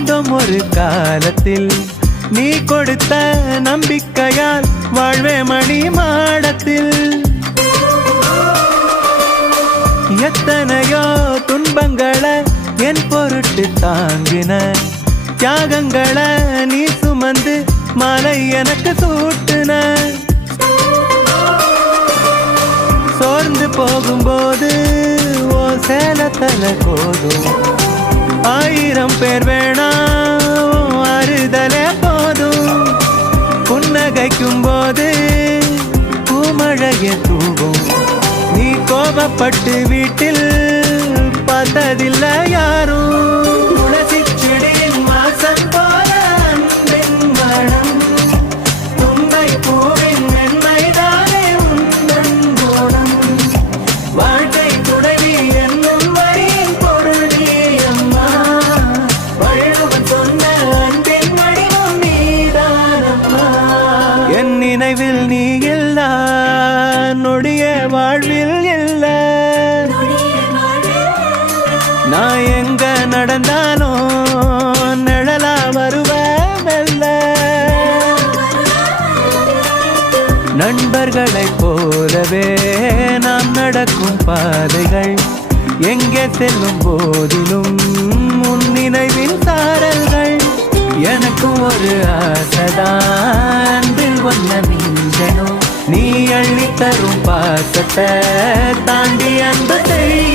வாழ்ந்தோம் ஒரு காலத்தில் நீ கொடுத்த நம்பிக்கையால் வாழ்வே மணி மாடத்தில் எத்தனையோ துன்பங்களை என் பொருட்டு தாங்கின தியாகங்களை நீ சுமந்து மாலை எனக்கு சூட்டுன சோர்ந்து போகும்போது ஓ சேலத்தல கோதும் 1000 பேர் வேணாம் அறுதலே போதும் புன்னகைக்கும் போது பூமழைய தூவும் நீ கோபப்பட்டு வீட்டில் பார்த்ததில்லை யாரும் துளசி செடியின் வாசம் போல அன்பின் மனம் தும்பை பூவின் மென்மைதானே உந்தன் குணம் வாழ்க்கை துணைவி என்னும் வரியின் பொருள் நீ அம்மா வள்ளுவன் சொன்ன அன்பின் வடிவம் நீதானம்மா என் நினைவில் நீ இல்லா நொடிய வாழ்வில் இல்லை நான் எங்க நடந்தாலும் நிழலா வருவல்ல நண்பர்களைப் போலவே நாம் நடக்கும் பாதைகள் எங்கே செல்லும் போதிலும் உன் நினைவின் சாரல்கள் எனக்கும் ஒரு ஆசைதான் அன்பில் ஒன்ன மிஞ்சனும் நீ அள்ளி தரும் பாசத்தை தாண்டி அன்பு செய்